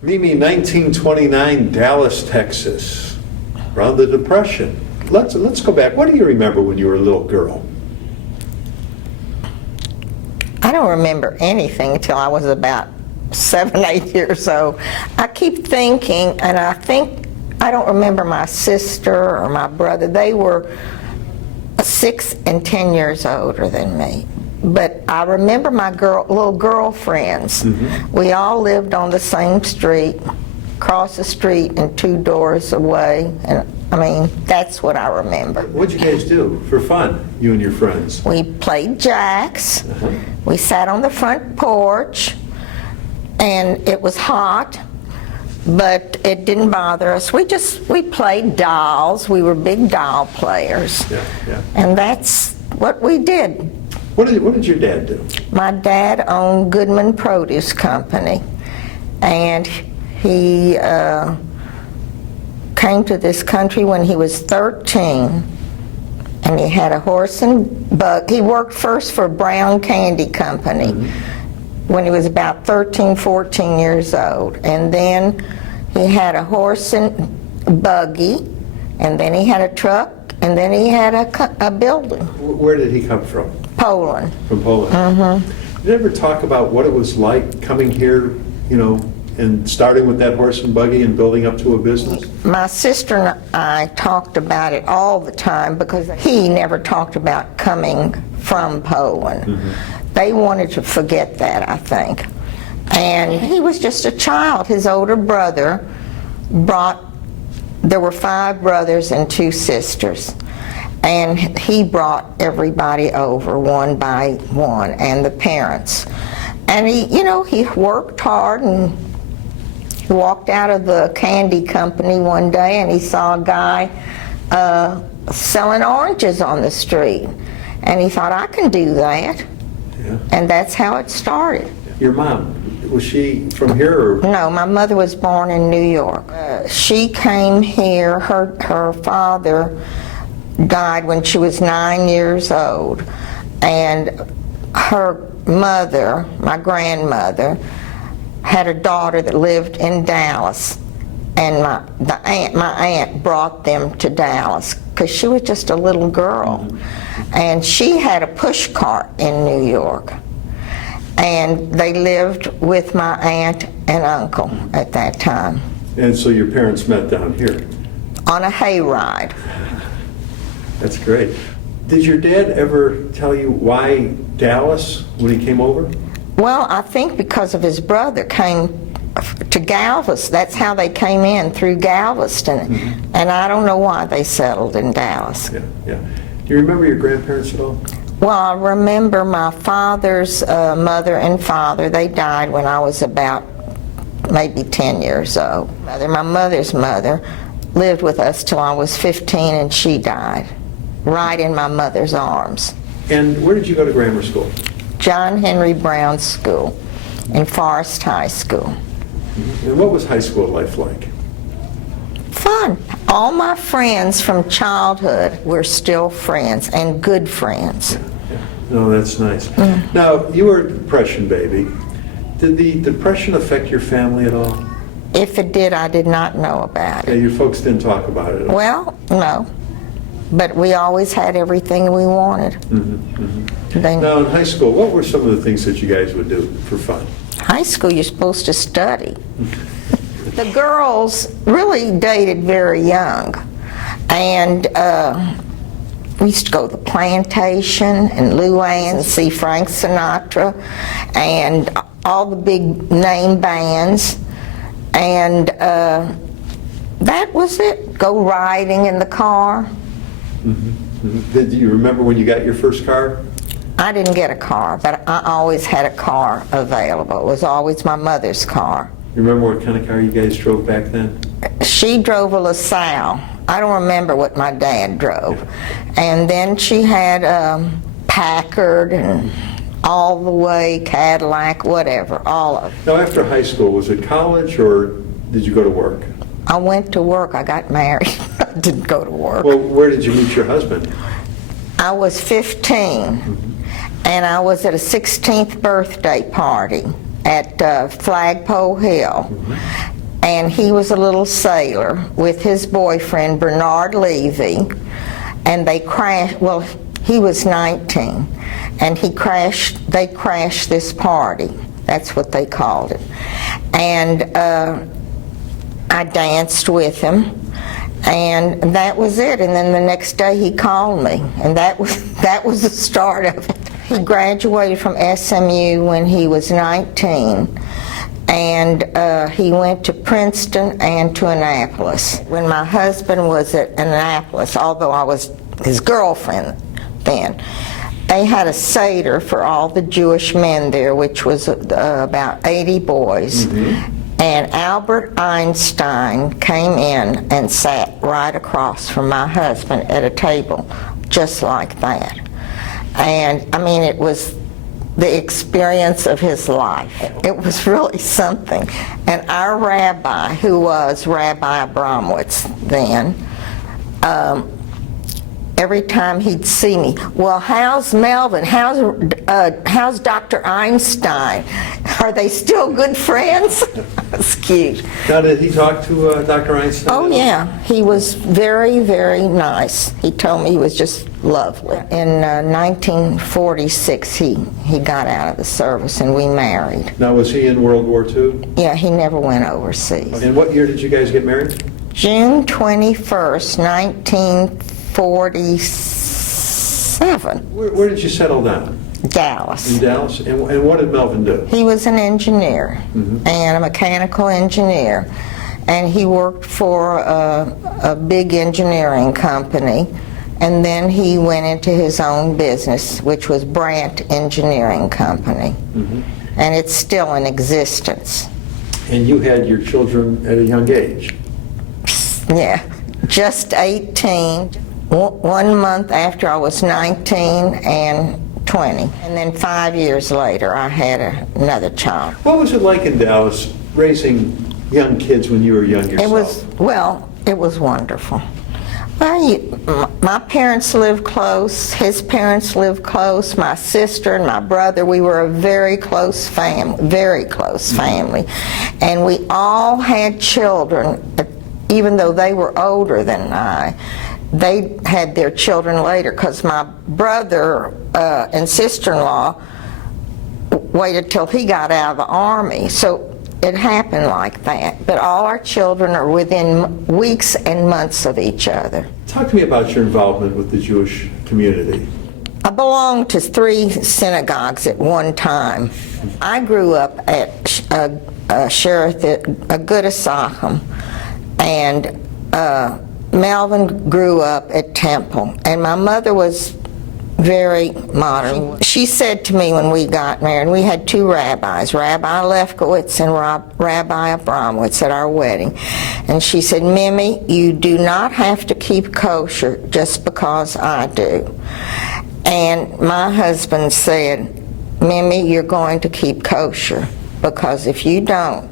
Mimi, 1929, Dallas, Texas, around the Depression. Let's go back. What do you remember when you were a little girl? I don't remember anything until I was about 7, 8 years old. I keep thinking, and I don't remember my sister or my brother. They were 6 and 10 years older than me. But I remember my little girlfriends. Mm-hmm. We all lived on the same street, across the street and 2 doors away. And I mean, that's what I remember. What'd you guys do for fun, you and your friends? We played jacks. We sat on the front porch, and it was hot, but it didn't bother us. We played dolls. We were big doll players. Yeah. And that's what we did. What did your dad do? My dad owned Goodman Produce Company, and he came to this country when he was 13, and he had a horse and buggy. He worked first for Brown Candy Company when he was about 13, 14 years old, and then he had a horse and buggy, and then he had a truck, and then he had a building. Where did he come from? Poland. From Poland. Mm-hmm. Did you ever talk about what it was like coming here, and starting with that horse and buggy and building up to a business? My sister and I talked about it all the time because he never talked about coming from Poland. Mm-hmm. They wanted to forget that, I think. And he was just a child. His older brother there were 5 brothers and 2 sisters. And he brought everybody over one by one, and the parents. And he worked hard, and he walked out of the candy company one day, and he saw a guy selling oranges on the street. And he thought, I can do that. Yeah. And that's how it started. Your mom, was she from here? Or? No, my mother was born in New York. She came here, her father died when she was 9 years old, and her mother, my grandmother, had a daughter that lived in Dallas, and my aunt brought them to Dallas because she was just a little girl. Mm-hmm. And she had a push cart in New York, and they lived with my aunt and uncle at that time. And so your parents met down here? On a hayride. That's great. Did your dad ever tell you why Dallas when he came over? Well, I think because of his brother came to Galveston. That's how they came in, through Galveston. Mm-hmm. And I don't know why they settled in Dallas. Yeah. Do you remember your grandparents at all? Well, I remember my father's mother and father. They died when I was about maybe 10 years old. My mother's mother lived with us till I was 15, and she died right in my mother's arms. And where did you go to grammar school? John Henry Brown School in Forest High School. Mm-hmm. And what was high school life like? Fun. All my friends from childhood were still friends, and good friends. Yeah. No, that's nice. Mm. Now, you were a Depression baby. Did the Depression affect your family at all? If it did, I did not know about it. Yeah, your folks didn't talk about it at all? Well, no. But we always had everything we wanted. Mm-hmm, mm-hmm. Now, in high school, what were some of the things that you guys would do for fun? High school, you're supposed to study. The girls really dated very young. And we used to go to the Plantation and Luann and see Frank Sinatra and all the big name bands. And that was it. Go riding in the car. Mm-hmm. Mm-hmm. Did you remember when you got your first car? I didn't get a car, but I always had a car available. It was always my mother's car. You remember what kind of car you guys drove back then? She drove a LaSalle. I don't remember what my dad drove. And then she had Packard and all the way, Cadillac, whatever, all of it. Now, after high school, was it college or did you go to work? I went to work. I got married. I didn't go to work. Well, where did you meet your husband? I was 15, and I was at a 16th birthday party, at Flagpole Hill. And he was a little sailor with his boyfriend, Bernard Levy, and they crashed, well, he was 19, and they crashed this party. That's what they called it. And I danced with him, and that was it. And then the next day he called me, and that was the start of it. He graduated from SMU when he was 19, and he went to Princeton and to Annapolis. When my husband was at Annapolis, although I was his girlfriend then, they had a seder for all the Jewish men there, which was about 80 boys. And Albert Einstein came in and sat right across from my husband at a table just like that. And I mean, it was the experience of his life. It was really something. And our rabbi, who was Rabbi Abramowitz then, every time he'd see me, well, how's Melvin? How's Dr. Einstein? Are they still good friends? It's cute. Now, did he talk to Dr. Einstein? Oh, yeah. He was very, very nice. He told me he was just lovely. In 1946, he got out of the service, and we married. Now, was he in World War II? Yeah, he never went overseas. And what year did you guys get married? June 21st, 1947. Where did you settle down? Dallas. In Dallas? And what did Melvin do? He was an engineer, and a mechanical engineer, and he worked for a big engineering company, and then he went into his own business, which was Brandt Engineering Company, and it's still in existence. And you had your children at a young age? Yeah, just 18. 1 month after I was 19 and 20. And then 5 years later, I had another child. What was it like in Dallas raising young kids when you were young yourself? It was wonderful. Well, my parents lived close, his parents lived close, my sister and my brother, we were a very close family. And we all had children, even though they were older than I. They had their children later because my brother and sister-in-law waited till he got out of the Army. So it happened like that. But all our children are within weeks and months of each other. Talk to me about your involvement with the Jewish community. I belonged to 3 synagogues at one time. I grew up at Shearith, Agudas Achim, and Melvin grew up at Temple, and my mother was very modern. She said to me when we got married, we had 2 rabbis, Rabbi Lefkowitz and Rabbi Abramowitz at our wedding, and she said, Mimi, you do not have to keep kosher just because I do. And my husband said, Mimi, you're going to keep kosher, because if you don't,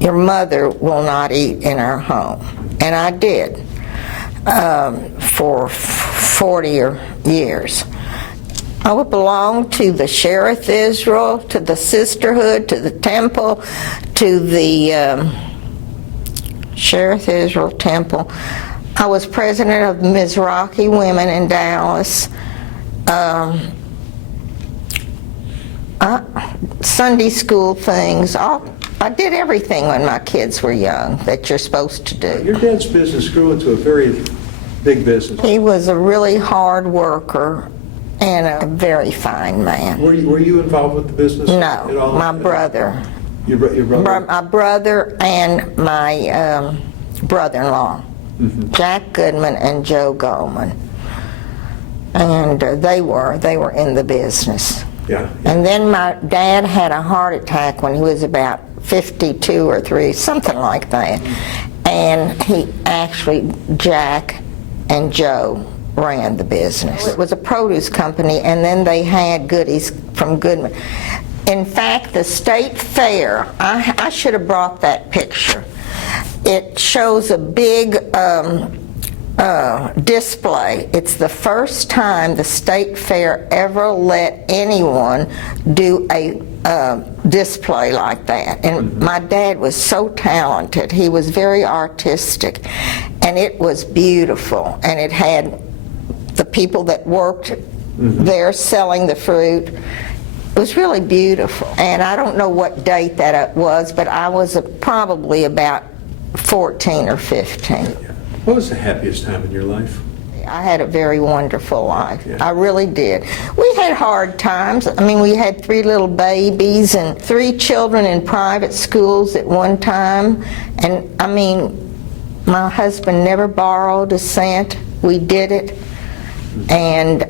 your mother will not eat in our home. And I did for 40 years. I would belong to the Shearith Israel, to the sisterhood, to the temple, to the Shearith Israel temple. I was president of Mizrachi Women in Dallas. Sunday school things, I did everything when my kids were young that you're supposed to do. Your dad's business grew into a very big business. He was a really hard worker and a very fine man. Were you involved with the business at all? No, my brother. Your brother? My brother and my brother-in-law, Jack Goodman and Joe Goldman. And they were in the business. Yeah. And then my dad had a heart attack when he was about 52 or 3, something like that. And Jack and Joe ran the business. It was a produce company, and then they had goodies from Goodman. In fact, the state fair, I should have brought that picture. It shows a big display. It's the first time the state fair ever let anyone do a display like that. And my dad was so talented. He was very artistic, and it was beautiful. And it had the people that worked there selling the fruit. It was really beautiful. And I don't know what date that was, but I was probably about 14 or 15. What was the happiest time in your life? I had a very wonderful life. Yeah. I really did. We had hard times. I mean, we had 3 little babies and 3 children in private schools at one time. And I mean, my husband never borrowed a cent. We did it. And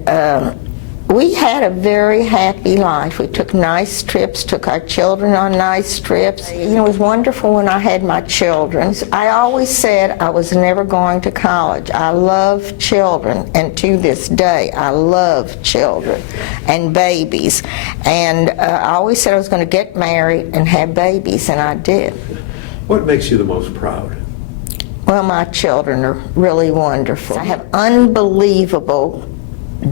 we had a very happy life. We took nice trips, took our children on nice trips. You know, it was wonderful when I had my children. I always said I was never going to college. I love children, and to this day, I love children and babies. And I always said I was going to get married and have babies, and I did. What makes you the most proud? Well, my children are really wonderful. I have unbelievable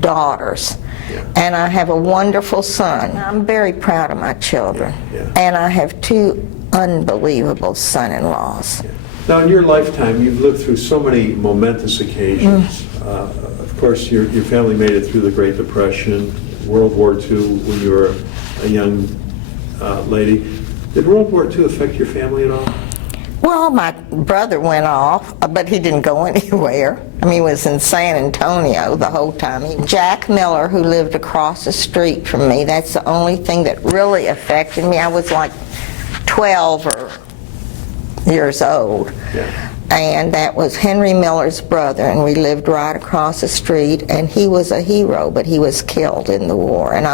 daughters. Yeah. And I have a wonderful son. I'm very proud of my children. Yeah. And I have 2 unbelievable son-in-laws. Yeah. Now, in your lifetime, you've lived through so many momentous occasions. Of course, your family made it through the Great Depression, World War II when you were a young lady. Did World War II affect your family at all? Well, my brother went off, but he didn't go anywhere. I mean, he was in San Antonio the whole time. Jack Miller, who lived across the street from me, that's the only thing that really affected me. I was like 12 years old. Yeah. And that was Henry Miller's brother, and we lived right across the street, and he was a hero, but he was killed in the war. And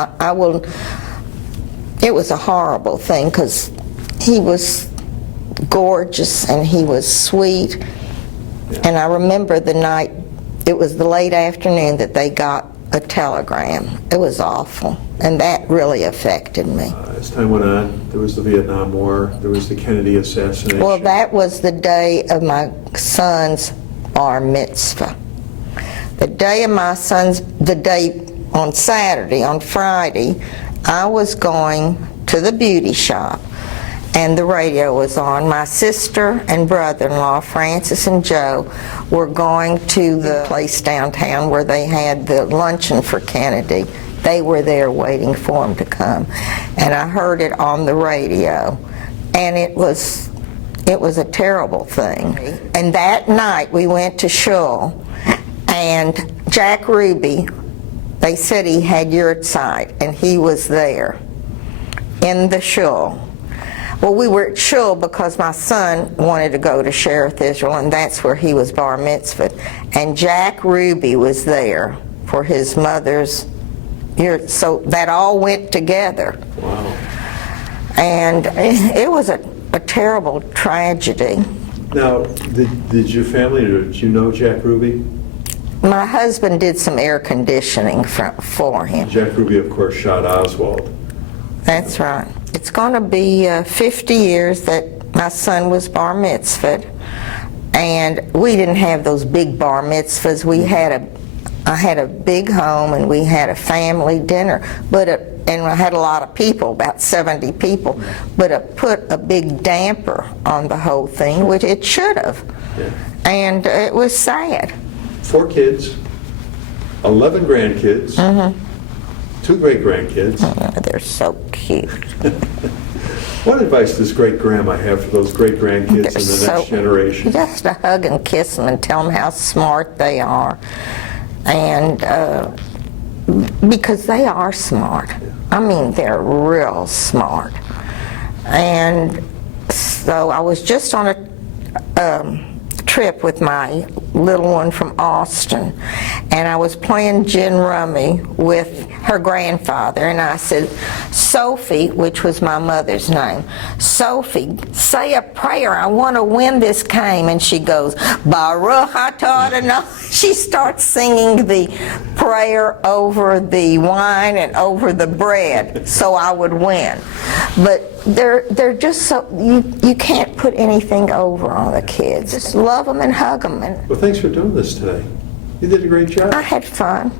it was a horrible thing, because he was gorgeous and he was sweet. Yeah. And I remember the night, it was the late afternoon that they got a telegram. It was awful, and that really affected me. As time went on, there was the Vietnam War, there was the Kennedy assassination. Well, that was the day of my son's bar mitzvah. The day on Saturday, on Friday, I was going to the beauty shop, and the radio was on. My sister and brother-in-law, Francis and Joe, were going to the place downtown where they had the luncheon for Kennedy. They were there waiting for him to come. And I heard it on the radio, and it was a terrible thing. And that night we went to shul, and Jack Ruby, they said he had yurtzeit, and he was there in the shul. Well, we were at shul because my son wanted to go to Shearith Israel, and that's where he was bar mitzvahed. And Jack Ruby was there for his mother's yurt, so that all went together. Wow. And it was a terrible tragedy. Now, did your family, did you know Jack Ruby? My husband did some air conditioning for him. Jack Ruby, of course, shot Oswald. That's right. It's going to be 50 years that my son was bar mitzvahed, and we didn't have those big bar mitzvahs. I had a big home, and we had a family dinner, and I had a lot of people, about 70 people, but it put a big damper on the whole thing, which it should have. Yeah. And it was sad. 4 kids, 11 grandkids, 2 great-grandkids. They're so cute. What advice does great-grandma have for those great-grandkids in the next generation? Just to hug and kiss them and tell them how smart they are. And because they are smart. I mean, they're real smart. And so I was just on a trip with my little one from Austin, and I was playing gin rummy with her grandfather, and I said, Sophie, which was my mother's name, Sophie, say a prayer, I want to win this game. And she goes, Baruch atah Adonai. She starts singing the prayer over the wine and over the bread so I would win. But they're just so, you can't put anything over on the kids. Just love them and hug them. Well, thanks for doing this today. You did a great job. I had fun.